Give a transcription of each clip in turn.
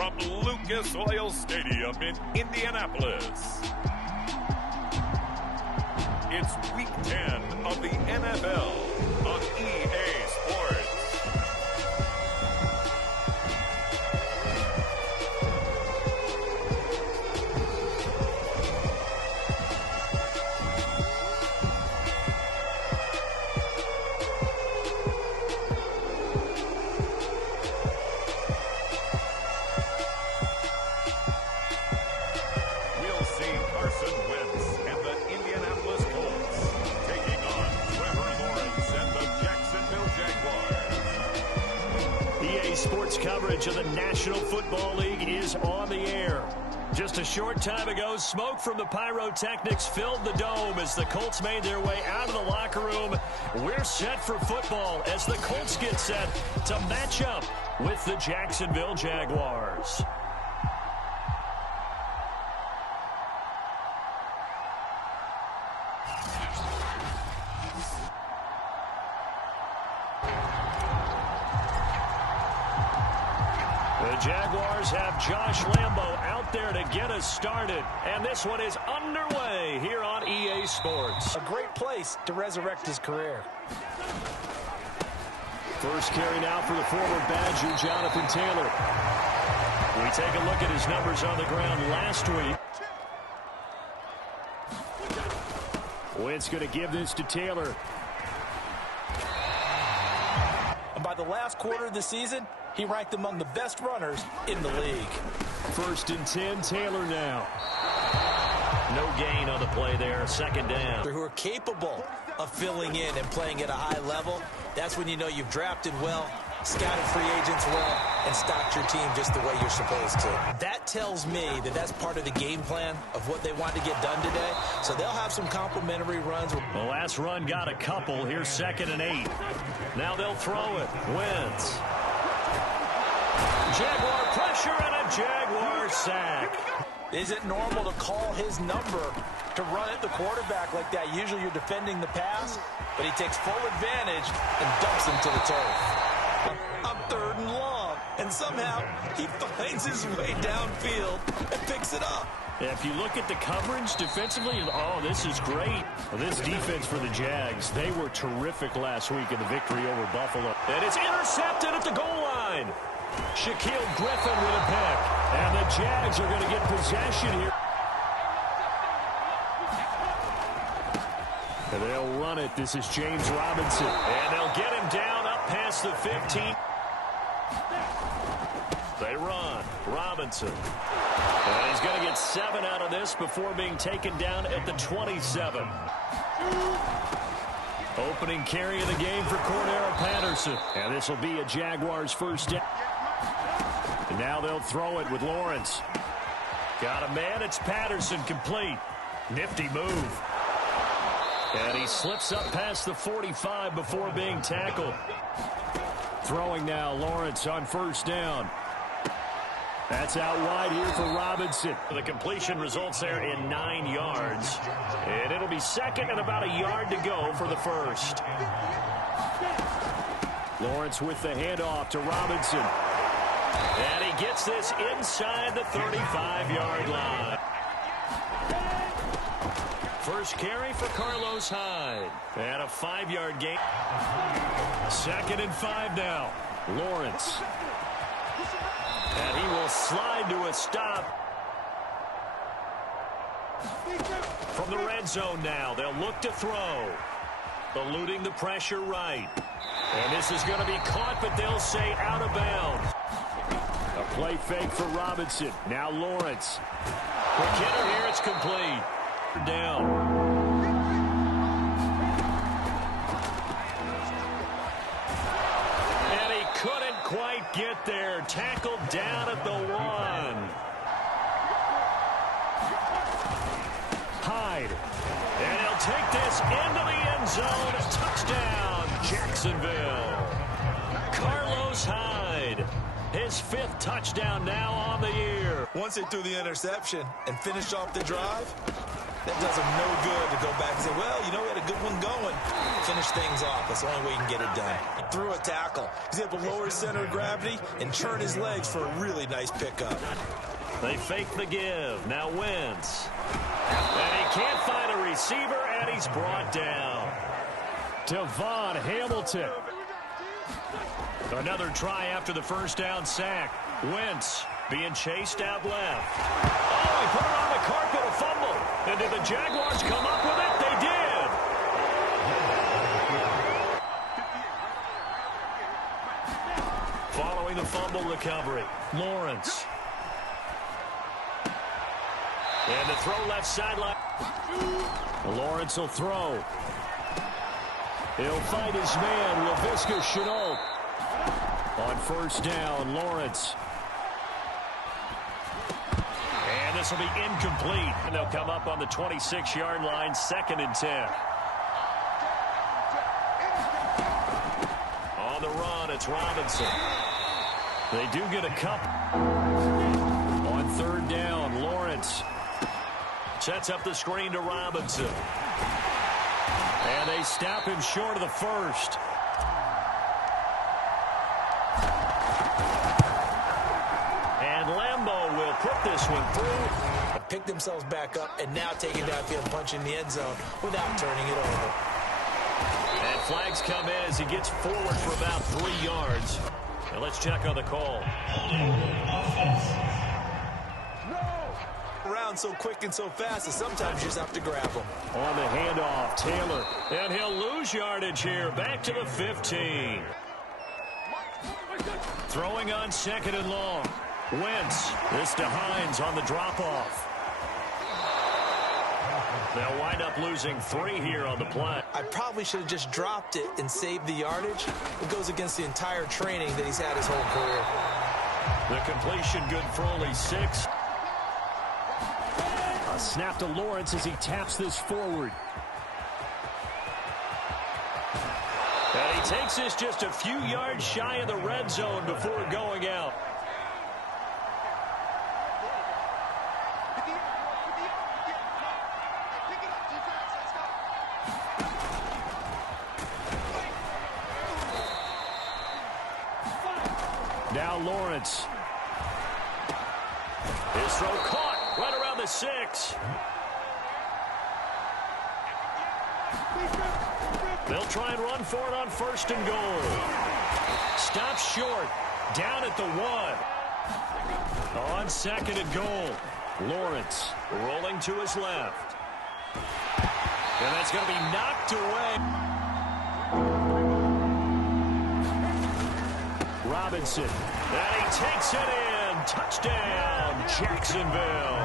from Lucas Oil Stadium in Indianapolis. It's Week 10 of the NFL on EA Sports. We'll see Carson Wentz and the Indianapolis Colts taking on Trevor Lawrence and the Jacksonville Jaguars. EA Sports coverage of the National Football League is on the air. Just a short time ago, smoke from the pyrotechnics filled the dome as the Colts made their way out of the locker room. We're set for football as the Colts get set to match up with the Jacksonville Jaguars. The Jaguars have Josh Lambo out there to get us started. And this one is underway here on EA Sports. A great place to resurrect his career. First carry now for the former Badger, Jonathan Taylor. We take a look at his numbers on the ground last week. Wentz going to give this to Taylor. And by the last quarter of the season, he ranked among the best runners in the league. First and 10, Taylor now. No gain on the play there, second down. Who are capable of filling in and playing at a high level. That's when you know you've drafted well, scouted free agents well, and stocked your team just the way you're supposed to. That tells me that that's part of the game plan of what they want to get done today. So they'll have some complimentary runs. The last run got a couple. Here's 2nd and 8. Now they'll throw it. Wentz. Jaguar pressure and a Jaguar sack. Is it normal to call his number to run at the quarterback like that? Usually you're defending the pass, but he takes full advantage and dumps him to the turf. On 3rd and long, and somehow he finds his way downfield and picks it up. If you look at the coverage defensively, oh, this is great. Well, this defense for the Jags, they were terrific last week in the victory over Buffalo. And it's intercepted at the goal line. Shaquille Griffin with a pick. And the Jags are going to get possession here. And they'll run it. This is James Robinson. And they'll get him down up past the 15. They run. Robinson. And he's going to get 7 out of this before being taken down at the 27. Opening carry of the game for Cordero Patterson. And this will be a Jaguars first down. And now they'll throw it with Lawrence. Got a man. It's Patterson complete. Nifty move. And he slips up past the 45 before being tackled. Throwing now, Lawrence on first down. That's out wide here for Robinson. The completion results there in 9 yards. And it'll be 2nd and about a yard to go for the first. Lawrence with the handoff to Robinson. And he gets this inside the 35-yard line. First carry for Carlos Hyde. And a 5-yard gain. 2nd and 5 now. Lawrence. And he will slide to a stop. From the red zone now, they'll look to throw. Eluding the pressure right. And this is going to be caught, but they'll say out of bounds. A play fake for Robinson. Now Lawrence. Quick hitter here, it's complete. Down. And he couldn't quite get there. Tackled down at the 1. Hyde. And he'll take this into the end zone. A touchdown, Jacksonville. Carlos Hyde. His 5th touchdown now on the year. Once they threw the interception and finished off the drive, That does him no good to go back and say, well, you know, we had a good one going. Finish things off. That's the only way you can get it done. He threw a tackle. He's able to lower his center of gravity and turn his legs for a really nice pickup. They fake the give. Now Wentz. And he can't find a receiver, and he's brought down. Devon Hamilton. Another try after the first down sack. Wentz being chased out left. Oh, he put it on the carpet, a fumble. And did the Jaguars come up with it? They did. Following the fumble recovery, Lawrence. And the throw left sideline. Lawrence will throw. He'll find his man, Laviska Shenault. On first down, Lawrence. And this will be incomplete. And they'll come up on the 26-yard line, 2nd and 10. On the run, it's Robinson. They do get a couple. On third down, Lawrence sets up the screen to Robinson. And they stop him short of the first. And Lambeau will put this one through. Pick themselves back up and now take it downfield and punch in the end zone without turning it over. And flags come in as he gets forward for about 3 yards. Now let's check on the call. Around so quick and so fast that sometimes you just have to grab them. On the handoff, Taylor. And he'll lose yardage here. Back to the 15. Throwing on 2nd and long. Wentz. This to Hines on the drop-off. They'll wind up losing 3 here on the play. I probably should have just dropped it and saved the yardage. It goes against the entire training that he's had his whole career. The completion good for only 6. A snap to Lawrence as he taps this forward. And he takes this just a few yards shy of the red zone before going out. Now Lawrence. His throw caught right around the 6. They'll try and run for it on 1st and goal. Stops short. Down at the 1. On 2nd and goal. Lawrence rolling to his left. And that's going to be knocked away. Robinson. And he takes it in. Touchdown, Jacksonville.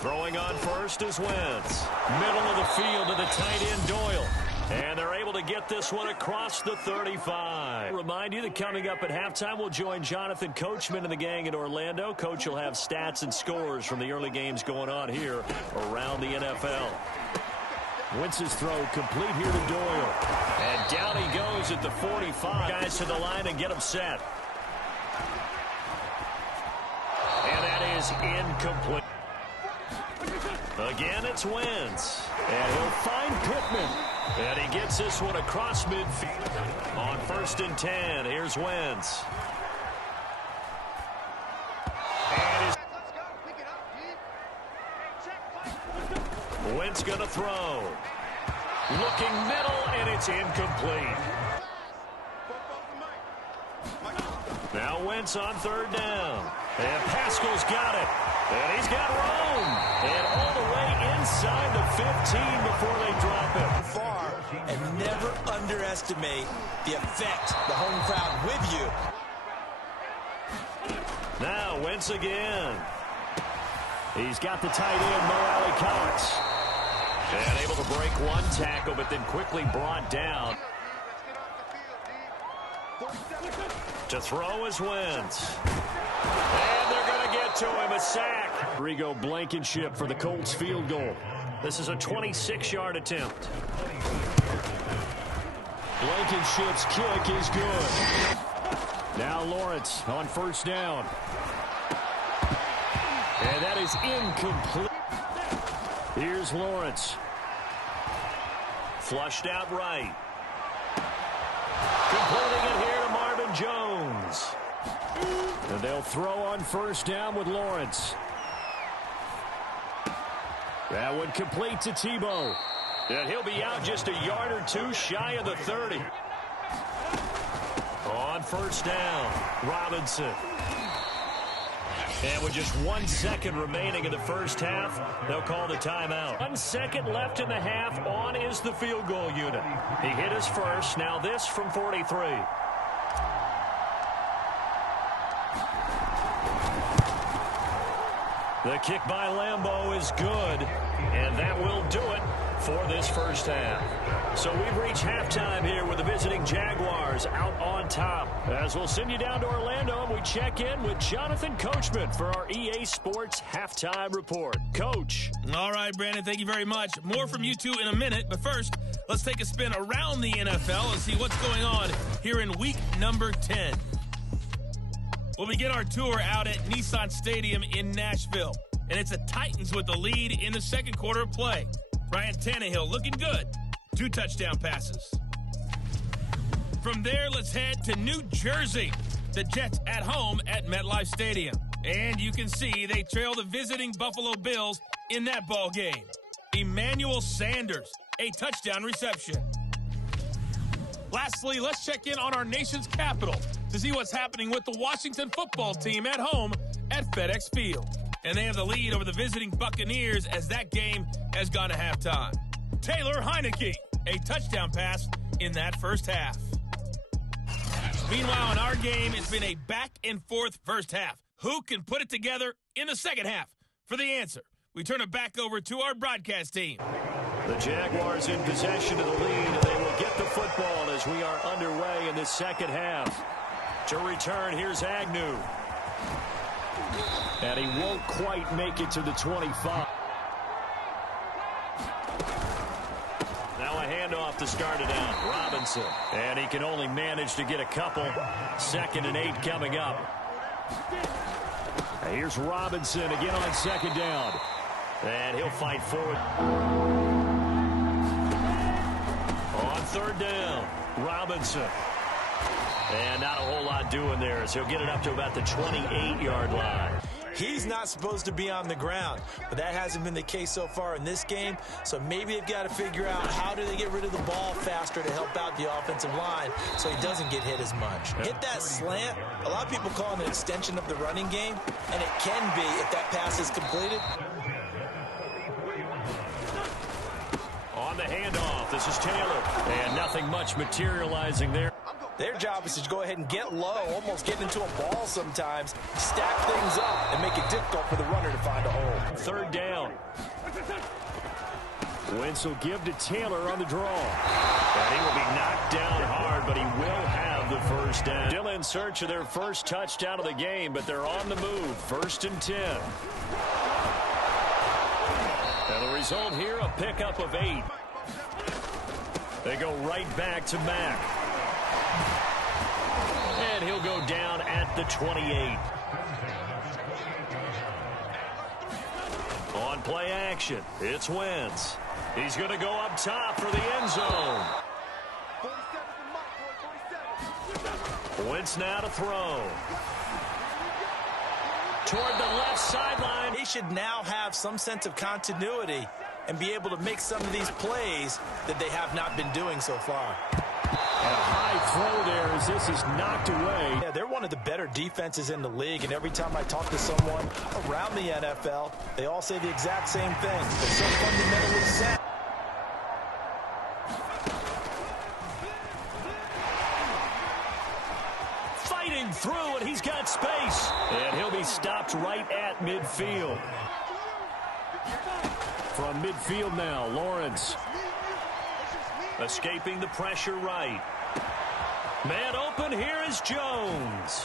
Throwing on first is Wentz. Middle of the field to the tight end, Doyle. And they're able to get this one across the 35. Remind you that coming up at halftime, we'll join Jonathan Coachman and the gang in Orlando. Coach will have stats and scores from the early games going on here around the NFL. Wentz's throw complete here to Doyle. And down he goes at the 45. Guys to the line and get him set. And that is incomplete. Again, it's Wentz. And he'll find Pittman. And he gets this one across midfield. On 1st and 10, here's Wentz. And Wentz going to throw. Looking middle, and it's incomplete. Now Wentz on 3rd down. And Pascal's got it. And he's got room. And all the way inside the 15 before they drop it. Far, and never underestimate the effect the home crowd with you. Now Wentz again. He's got the tight end, Mo Alley-Cox. And able to break one tackle, but then quickly brought down. To throw is Wentz. And they're going to get to him, a sack. Rigo Blankenship for the Colts field goal. This is a 26-yard attempt. Blankenship's kick is good. Now Lawrence on 1st down. And And that is incomplete. Here's Lawrence. Flushed out right. Completing it here to Marvin Jones. And they'll throw on first down with Lawrence. That would complete to Tebow. And he'll be out just a yard or two shy of the 30. On first down, Robinson. And with just 1 second remaining in the first half, they'll call the timeout. 1 second left in the half. On is the field goal unit. He hit his first. Now this from 43. The kick by Lambeau is good, and that will do it for this first half. So we've reached halftime here with the visiting Jaguars out on top. As we'll send you down to Orlando, and we check in with Jonathan Coachman for our EA Sports Halftime Report. Coach. All right, Brandon, thank you very much. More from you two in a minute, but first, let's take a spin around the NFL and see what's going on here in week number 10. We'll begin our tour out at Nissan Stadium in Nashville, and it's the Titans with the lead in the second quarter of play. Ryan Tannehill looking good. 2 touchdown passes. From there, let's head to New Jersey. The Jets at home at MetLife Stadium. And you can see they trail the visiting Buffalo Bills in that ball game. Emmanuel Sanders, a touchdown reception. Lastly, let's check in on our nation's capital to see what's happening with the Washington football team at home at FedEx Field. And they have the lead over the visiting Buccaneers as that game has gone to halftime. Taylor Heineke, a touchdown pass in that first half. Meanwhile, in our game, it's been a back-and-forth first half. Who can put it together in the second half? For the answer, we turn it back over to our broadcast team. The Jaguars in possession of the lead, and they will get the football as we are underway in this second half. To return, here's Agnew. And he won't quite make it to the 25. Now a handoff to start it out. Robinson. And he can only manage to get a couple. 2nd and 8 coming up. And here's Robinson again on 2nd down. And he'll fight forward. On 3rd down, Robinson. And not a whole lot doing there as he'll get it up to about the 28-yard line. He's not supposed to be on the ground, but that hasn't been the case so far in this game. So maybe they've got to figure out how do they get rid of the ball faster to help out the offensive line so he doesn't get hit as much. Hit that slant. A lot of people call it an extension of the running game, and it can be if that pass is completed. On the handoff, this is Taylor. And nothing much materializing there. Their job is to go ahead and get low, almost get into a ball sometimes, stack things up, and make it difficult for the runner to find a hole. 3rd down. Wentz will give to Taylor on the draw. And he will be knocked down hard, but he will have the first down. Still in search of their first touchdown of the game, but they're on the move. 1st and 10. And the result here, a pickup of 8. They go right back to Mack. And he'll go down at the 28. On play action, it's Wentz. He's going to go up top for the end zone. Wentz now to throw. Toward the left sideline. He should now have some sense of continuity and be able to make some of these plays that they have not been doing so far. And a high throw there as this is knocked away. Yeah, they're one of the better defenses in the league, and every time I talk to someone around the NFL, they all say the exact same thing. They're so fundamentally sound. Fighting through, and he's got space. And he'll be stopped right at midfield. From midfield now, Lawrence. Escaping the pressure right. Man open, here is Jones.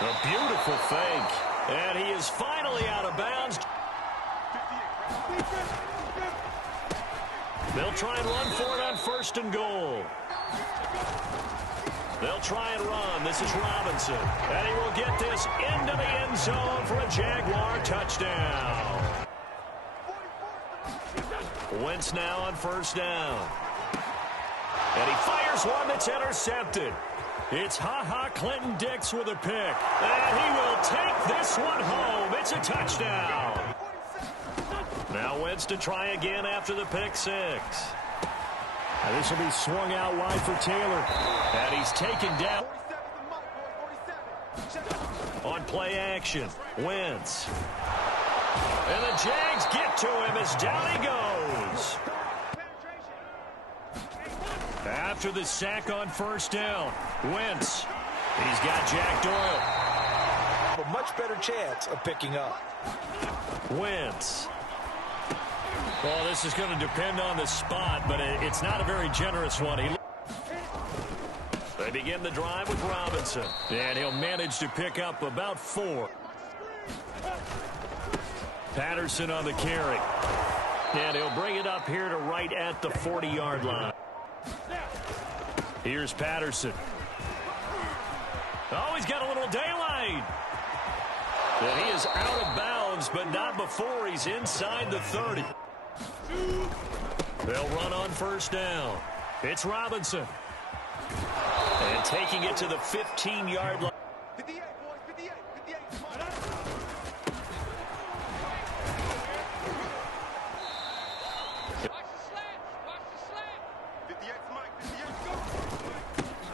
A beautiful fake. And he is finally out of bounds. They'll try and run for it on 1st and goal. They'll try and run. This is Robinson. And he will get this into the end zone for a Jaguar touchdown. Wentz now on first down. And he fires one that's intercepted. It's Clinton Dix with a pick. And he will take this one home. It's a touchdown. Now Wentz to try again after the pick six. And this will be swung out wide for Taylor. And he's taken down. On play action, Wentz. And the Jags get to him as down he goes. After the sack on first down, Wentz. He's got Jack Doyle. A much better chance of picking up. Wentz. Well, this is going to depend on the spot, but it's not a very generous one. They begin the drive with Robinson, and he'll manage to pick up about 4. Patterson on the carry, and he'll bring it up here to right at the 40-yard line. Here's Patterson. Oh, he's got a little daylight. And he is out of bounds, but not before he's inside the 30. They'll run on first down. It's Robinson. And taking it to the 15-yard line. 58, boys, 58, 58.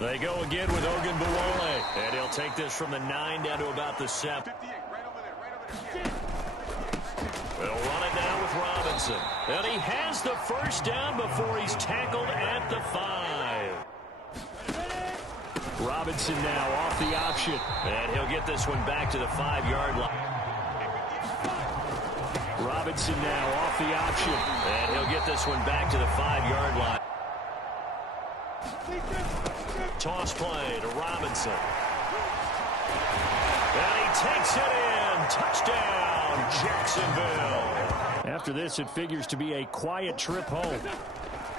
They go again with Ogunbowale. And he'll take this from the 9 down to about the 7. 58, right over there, They'll run it down with Robinson. And he has the first down before he's tackled at the 5. Robinson now off the option. And he'll get this one back to the 5-yard line. Robinson now off the option. And he'll get this one back to the 5-yard line. Toss play to Robinson. And he takes it in. Touchdown, Jacksonville. After this, it figures to be a quiet trip home.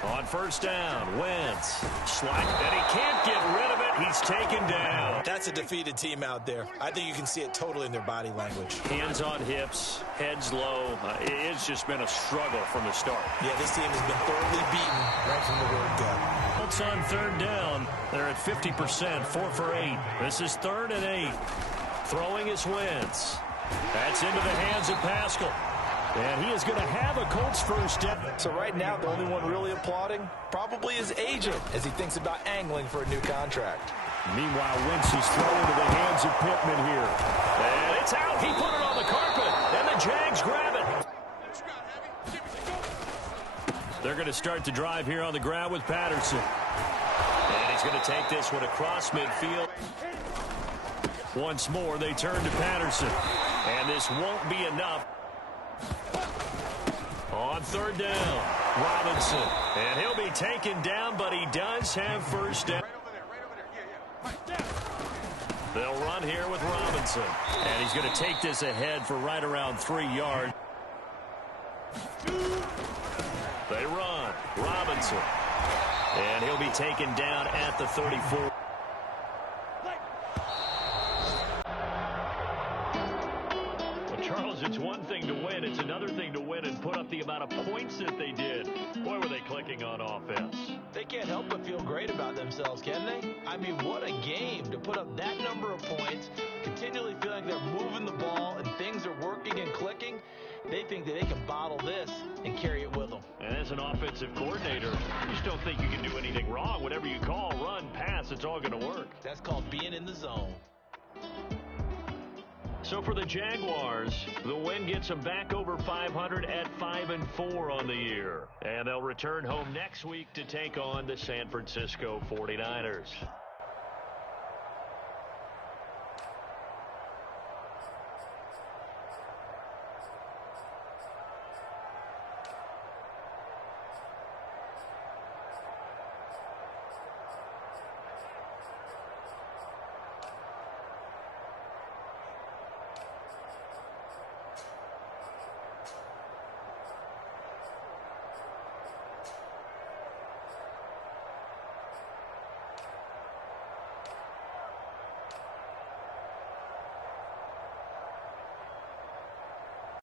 On first down, Wentz. Slack, and he can't get rid of it. He's taken down. That's a defeated team out there. I think you can see it totally in their body language. Hands on hips, heads low. It's just been a struggle from the start. Yeah, this team has been thoroughly beaten right from the word go. Colts on third down. They're at 50%, 4 for 8. This is 3rd and 8. Throwing is Wentz. That's into the hands of Pascal. And he is going to have a Colts first down. So right now, the only one really applauding probably his agent as he thinks about angling for a new contract. Meanwhile, Wentz is thrown into the hands of Pittman here. And it's out. He put it on the carpet. And the Jags grab it. They're going to start the drive here on the ground with Patterson. And he's going to take this one across midfield. Once more, they turn to Patterson. And this won't be enough. On third down, Robinson. And he'll be taken down, but he does have first down. They'll run here with Robinson. And he's going to take this ahead for right around 3 yards. They run. Robinson. And he'll be taken down at the 34. Charles, it's one thing to win. It's another thing to win and put up the amount of points that they did. Boy, were they clicking on offense. They can't help but feel great about themselves, can they? I mean, what a game to put up that number of points, continually feeling they're moving the ball and things are working and clicking. They think that they can bottle this and carry it with them. And as an offensive coordinator, you just don't think you can do anything wrong. Whatever you call, run, pass, it's all going to work. That's called being in the zone. So for the Jaguars, the win gets them back over 500 at 5-4 on the year. And they'll return home next week to take on the San Francisco 49ers.